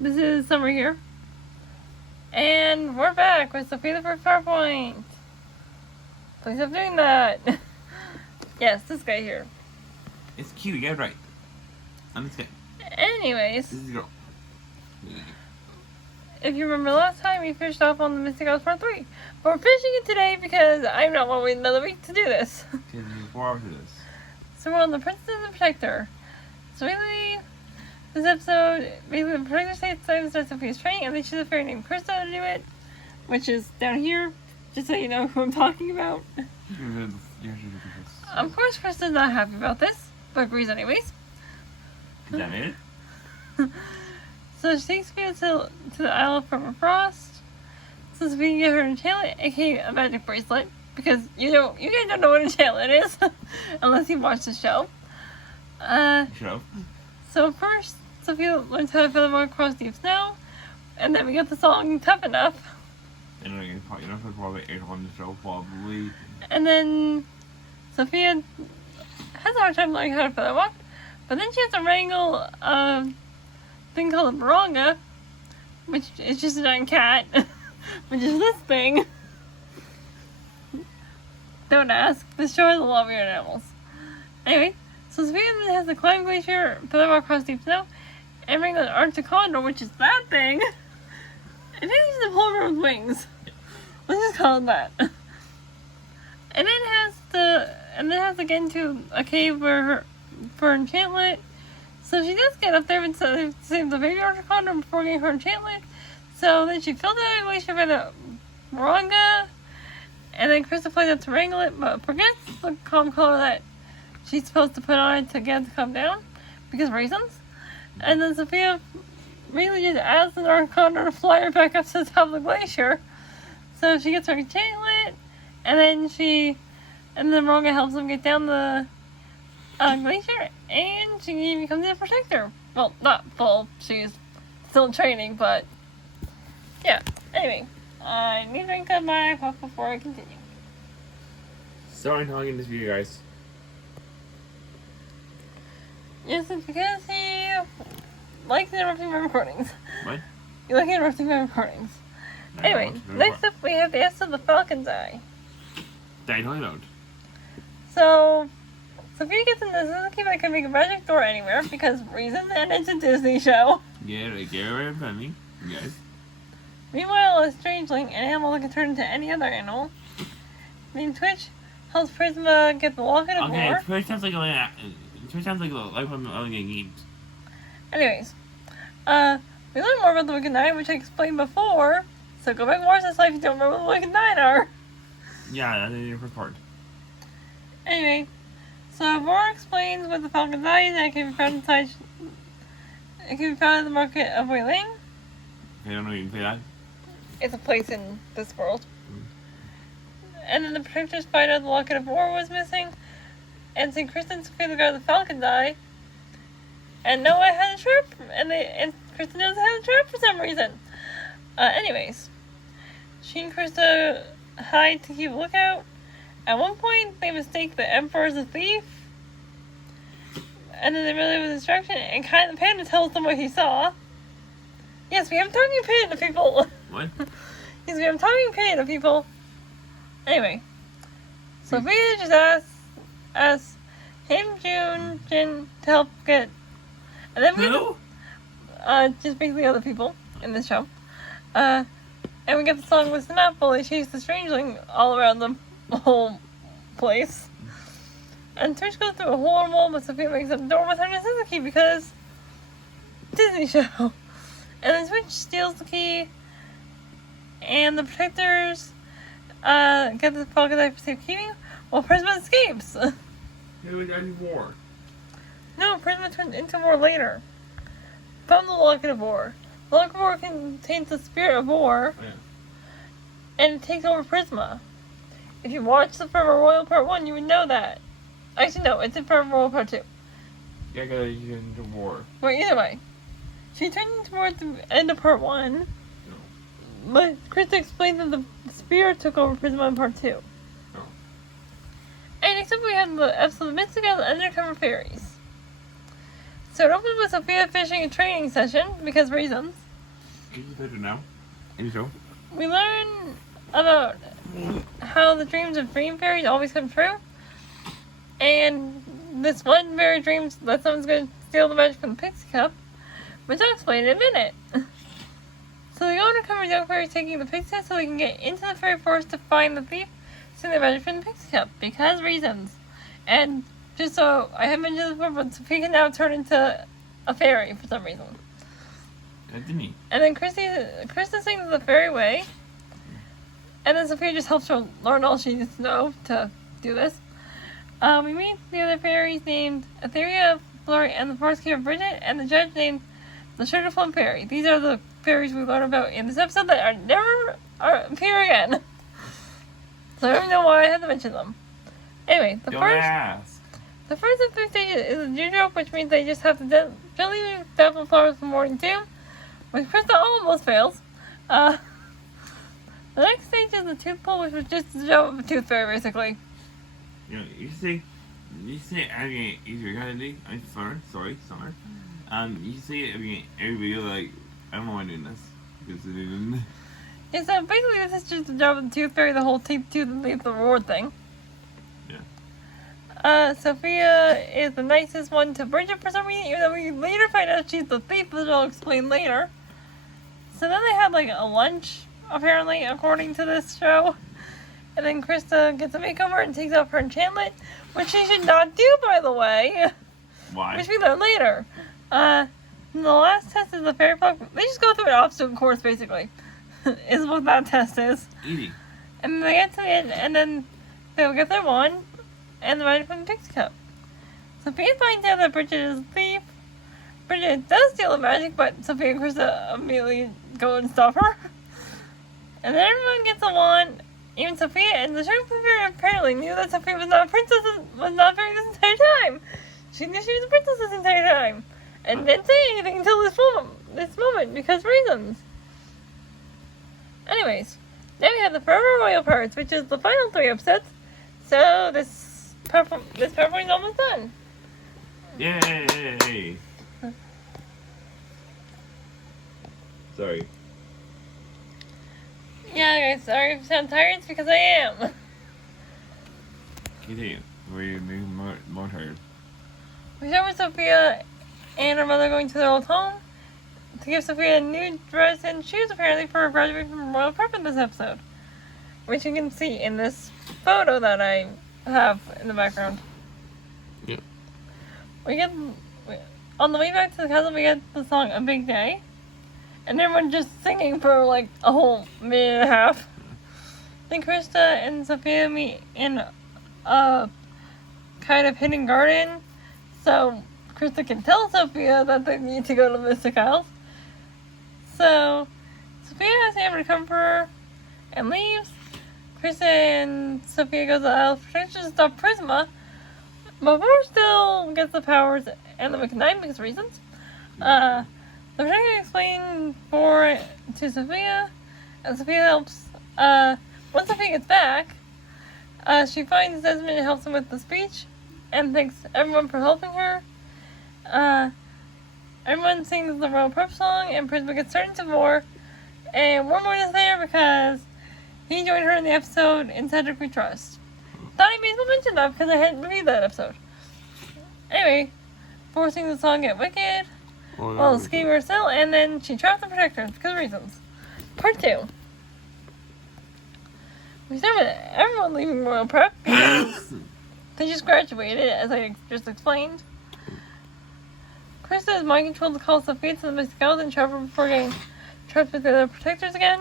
This is Summer here. And we're back with Sofia the first PowerPoint. Please stop doing that. Yes, this guy here. It's cute, you got it right. I'm this guy. Anyways, This is the girl. if you remember last time, we fished off on the Mystic House Part 3. But we're fishing it today because I'm not want to wait another week to do this. It takes 4 hours to this. So we're on the Princess and the Protector. So really, this episode, basically the Protector states time starts Sophia's training, and they choose a fairy named Krista to do it, which is down here, just so you know who I'm talking about. Of course, Krista's not happy about this, but agrees anyways. Is that it? So she takes Sophia to the Isle of Permafrost, so Sophia can get her enchantment, aka a magic bracelet, because you guys don't know what enchantment is, unless you watch the show. So first, Sophia learns how to featherwalk across deep snow, and then we get the song Tough Enough. And you're not supposed to probably 8 on the show, probably. And then Sophia has a hard time learning how to featherwalk, but then she has to wrangle a thing called a moronga, which is just a giant cat, which is this thing. Don't ask. This show has a lot of weird animals. Anyway, so Sophia then has to climb glacier, featherwalk across deep snow, and wrangle an Arctic condor, which is that thing. I think it's a polar bear with wings. Let's just call it that. And then has to get into a cave for enchantment. So she does get up there and save the baby Arctic condor before getting her enchantment. So then she fills out a glacier by the moronga, and then Krista plays out to wrangle it, but forgets the calm color that she's supposed to put on it to get it to come down, because of reasons. And then Sophia really just asks the Arctic condor to fly her back up to the top of the glacier. So she gets her enchantment, and then the moronga helps them get down the glacier, and she becomes a protector. Well, not full, she's still in training, but yeah. Anyway, I need to drink up my coffee before I continue. Sorry I'm talking this video, guys. Yes, it's because he likes interrupting my recordings. What? You like interrupting my recordings. Anyway, next up we have the S of the Falcon's Eye. That I told you about. So, Sophia gets in the Suzuki that can make a magic door anywhere because reasons, and it's a Disney show. Get right in front of me, you guys. Meanwhile, a strangeling, an animal that can turn into any other animal, named Twitch, helps Prisma get the locket of war. Okay, Twitch sounds like I'm getting games. Anyways, we learn more about the Wicked Nine, which I explained before, so go back and watch this live if you don't remember what the Wicked Nine are. Yeah, that's the first part. Anyway, so Vor explains what the Falcon's Eye is, and it can be found in the market of Wei Ling. I don't know if you can say that. It's a place in this world. And then the Protector's find out the Locket of War was missing, and St. Kristen Sophia got the Falcon's Eye, and Noah had a trap, and Kristen knows had a trap for some reason. Anyways, she and Krista hide to keep a lookout. At one point, they mistake the Emperor as a thief, and then they realize it was a distraction, and Kai the Panda tells them what he saw. Yes, we have talking panda people. What? Yes, we have talking panda people. Anyway, Sophia just asks him, June, Jin to help get, and then Who? just basically other people in this show. And we get the song with the map while they chase the strangeling all around the whole place. And Twitch goes through a hole in the wall, but Sophia makes up the door with her Suzuki because Disney show. And then Twitch steals the key, and the Protectors get the Falcon's Eye for safekeeping, while Prisma escapes. It was any war. No, Prisma turns into war later. From the Locket of War. The Locket of War contains the Spirit of War, Oh, yeah. and it takes over Prisma. If you watched the Forever Royal Part 1, you would know that. Actually, no, it's in Forever Royal Part 2. Yeah, because you get into war. Well, either way. She turned into war at the end of Part 1. No. But Krista explained that the Spirit took over Prisma in Part 2. No. And next up we have the episode of Mystic and the Undercover Fairies. So it opens with Sophia fishing a training session, because reasons. Can you better now? Any show? We learn about how the dreams of dream fairies always come true. And this one fairy dreams that someone's going to steal the magic from the pixie cup, which I'll explain in a minute. So the undercover young fairy is taking the pixie cup so they can get into the fairy forest to find the thief stealing the magic from the pixie cup, because reasons. And just so I have mentioned this before, but Sophia can now turn into a fairy for some reason. Didn't he? And then Krista sings the fairy way. And then Sophia just helps her learn all she needs to know to do this. We meet the other fairies named Etheria, Flurry, and the forest keeper Bridget, and the judge named the Sugar Plum Fairy. These are the fairies we learn about in this episode that are never appear again. So I don't know why I had to mention them. Anyway, the first of 3 stages is a dewdrop, which means they just have to gently dabble flowers for morning dew, which Krista almost fails. The next stage is the tooth pull, which was just the job of a tooth fairy, basically. You know, you say having easier kind of I'm sorry. You say it every video, like, I don't know why I'm doing this. Because it didn't. Yeah, so basically this is just the job of the tooth fairy, the whole take tooth and leave the reward thing. Yeah. Sophia is the nicest one to Bridget for some reason, even though we later find out she's the thief, which I'll explain later. So then they had like a lunch, apparently, according to this show. And then Krista gets a makeover and takes off her enchantment, which she should not do, by the way. Why? Which we learn later. The last test is the fairy flock. They just go through an obstacle course, basically. Is what that test is. Easy. And they get to the end, and then they'll get their wand and the magic from the pixie cup. Sophia finds out that Bridget is a thief. Bridget does steal the magic, but Sophia and Krista immediately go and stop her. And then everyone gets a wand. Even Sophia and the Sugar Plum Fairy apparently knew that Sophia was not a princess, was not a fairy this entire time. She knew she was a princess this entire time. And didn't say anything until this moment, because reasons. Anyways, now we have the Forever Royal parts, which is the final 3 episodes. So this PowerPoint is almost done. Yay! Sorry. Yeah, guys, sorry if you sound tired, it's because I am. Continue. We're more tired. We start with Sophia and her mother going to their old home to give Sophia a new dress and shoes, apparently, for her graduation from Royal Prep in this episode. Which you can see in this photo that I have in the background. Yep. On the way back to the castle, we get the song A Big Day. And everyone just singing for like a whole minute and a half. Then Krista and Sophia meet in a kind of hidden garden. So Krista can tell Sophia that they need to go to Mystic Isles. So Sophia asks Amber to come for her and leaves. Krista and Sophia go to the Isle of Protection to stop Prisma. But Moore still gets the powers and the McKnight because reasons. The Protector explains to Sophia, and Sophia helps. Once Sophia gets back, she finds Desmond and helps him with the speech, and thanks everyone for helping her. Everyone sings the Royal Prep song, and Prisma gets turned into Moore. And Wormwood is there because he joined her in the episode in Cedric We Trust. Thought I may as well mention that because I hadn't reviewed that episode. Anyway, forcing the song Get Wicked. Well, escaping her cell, and then she trapped the Protectors because of reasons. Part 2. We start with everyone leaving Royal Prep because they just graduated, as I just explained. Krista is mind controlled to call Sophia to the Mystic Isles and trap her before getting trapped with the other Protectors again.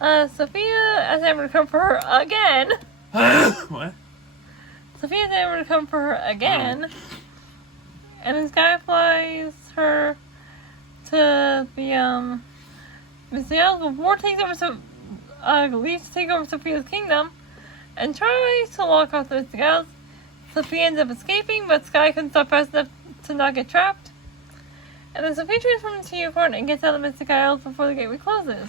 Sophia asks Amber to come for her again. What? Sophia asks Amber to come for her again. And then Sky flies her to the Mystic Isles before leaves to take over Sophia's kingdom and tries to lock off the Mystic Isles. Sophia ends up escaping, but Sky couldn't stop fast enough to not get trapped. And then Sophia transforms into a unicorn and gets out of the Mystic Isles before the gateway closes.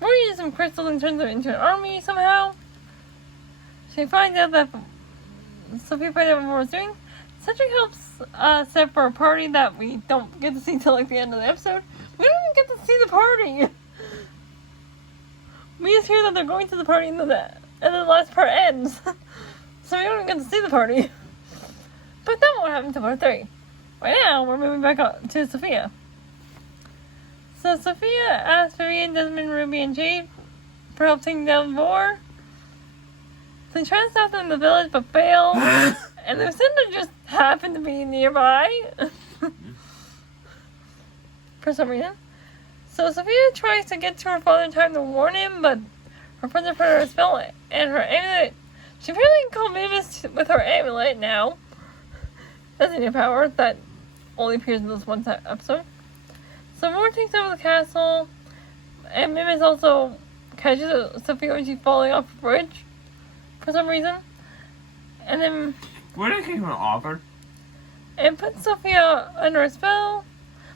Moore uses some crystals and turns them into an army somehow. Sophia finds out what Moore is doing. Cedric helps set for a party that we don't get to see till like the end of the episode, We don't even get to see the party. We just hear that they're going to the party and then the last part ends. So we don't even get to see the party. But that won't happen until part 3. Right now, we're moving back up to Sofia. So Sofia asks Vivian, Desmond, Ruby, and Jade for help taking down Vor. So they try to stop them in the village, but fail. And Lucinda just happened to be nearby. For some reason. So Sofia tries to get to her father in time to warn him, but her friends are put her a spell and her amulet. She apparently can call Mavis with her amulet now. That's a new power that only appears in this one episode. So Vor takes over the castle, and Mavis also catches Sofia when she's falling off a bridge for some reason. And then... Where did it came from, author? It puts Sofia under a spell.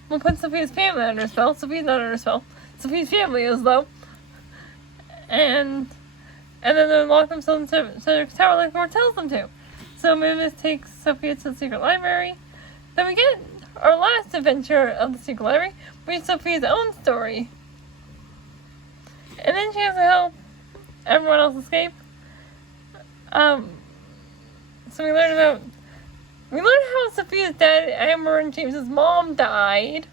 We'll put Sophia's family under a spell. Sophia's not under a spell. Sophia's family is, though. And then they lock themselves into Cedric's tower like Vor tells them to. So Mavis takes Sofia to the secret library. Then we get our last adventure of the secret library, which is Sophia's own story. And then she has to help everyone else escape. So we learn how Sophia's dad, Amber, and James's mom died.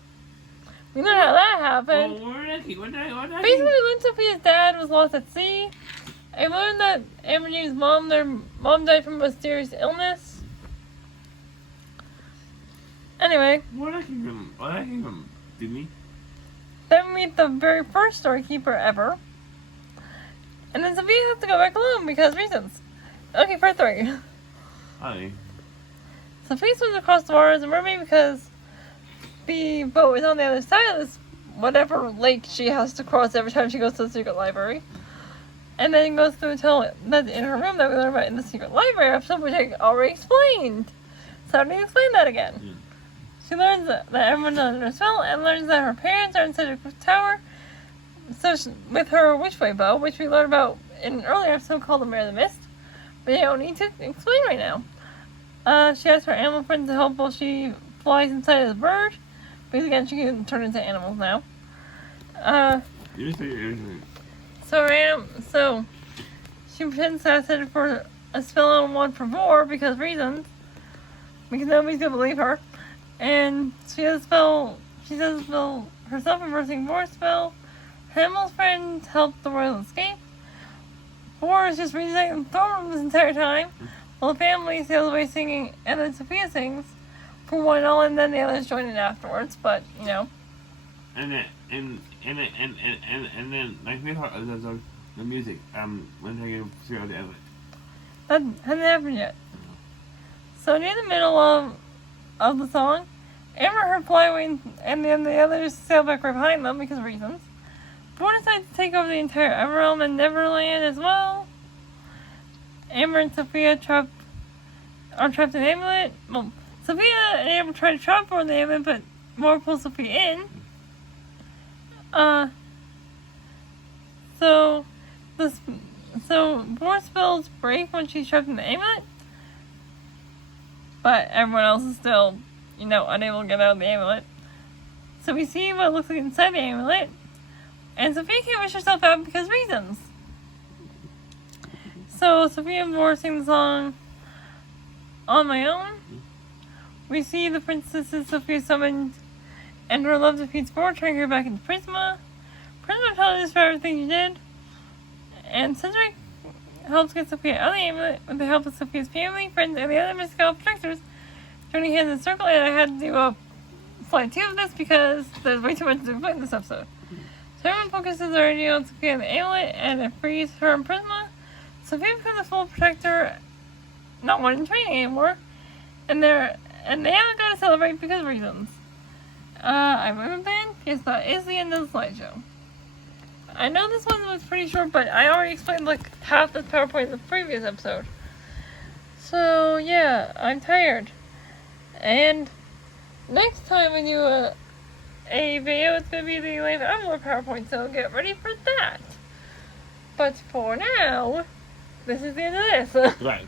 We learned how that happened. Well, Basically, we learned Sophia's dad was lost at sea. I learned that Amber and James's mom, their mom died from a mysterious illness. Anyway. What did I even do me? Then we meet the very first storekeeper ever. And then Sophia has to go back alone because reasons. Okay, part 3. Hi. Sophia swims across the waters and mermaid because the boat is on the other side of this whatever lake she has to cross every time she goes to the secret library. And then goes through until that's in her room that we learned about in the secret library episode, which I already explained. So I don't need to explain that again. Yeah. She learns that everyone's under a spell and learns that her parents are in Cedric's tower. So with her witchblade bow, which we learned about in an earlier episode called The Mirror of the Mist. But I don't need to explain right now. She asks her animal friends to help while she flies inside as a bird. Because again, she can turn into animals now. So she pretends to ask Cedric for a spell on one for Vor because reasons. Because nobody's gonna believe her. And she does spell herself reversing Vor's spell. Her animal's friends help the royal escape. Vor is just reciting the throne this entire time. While the family sails away singing, and then Sofia sings for one and all, and then the others join in afterwards. But you know. And then like we thought the music. When they get to the end. That hasn't happened yet. So near the middle of the song, Amber heard fly away, and then the others sail back right behind them because of reasons. Vor decides to take over the entire Everrealm and Neverland as well. Amber and Sofia are trapped in the amulet. Well, Sofia and Amber try to trap Vor in the amulet, but Vor pulls Sofia in. So Vor spells break when she's trapped in the amulet. But everyone else is still, unable to get out of the amulet. So we see what looks like inside the amulet. And Sofia can't wish herself out because reasons. So Sofia and Vor sing the song On My Own. We see the princesses Sofia summoned and her love defeats Vor, turning her back into Prisma. Prisma apologizes for everything she did. And Cedric helps get Sofia out of the amulet with the help of Sofia's family, friends, and the other mystical protectors, joining hands in a circle. And I had to do a flight 2 of this because there's way too much to explain in this episode. So everyone focuses already on Sofia and the amulet, and it frees her and Prisma. Sofia becomes a full protector, not wanting training anymore, and they haven't got to celebrate because of reasons. I haven't been because that is the end of the slideshow. I know this one was pretty short, but I already explained like half the PowerPoint in the previous episode. So yeah, I'm tired. And next time we do a video, it's going to be the length of more PowerPoint, so get ready for that. But for now, this is the end of this. Right.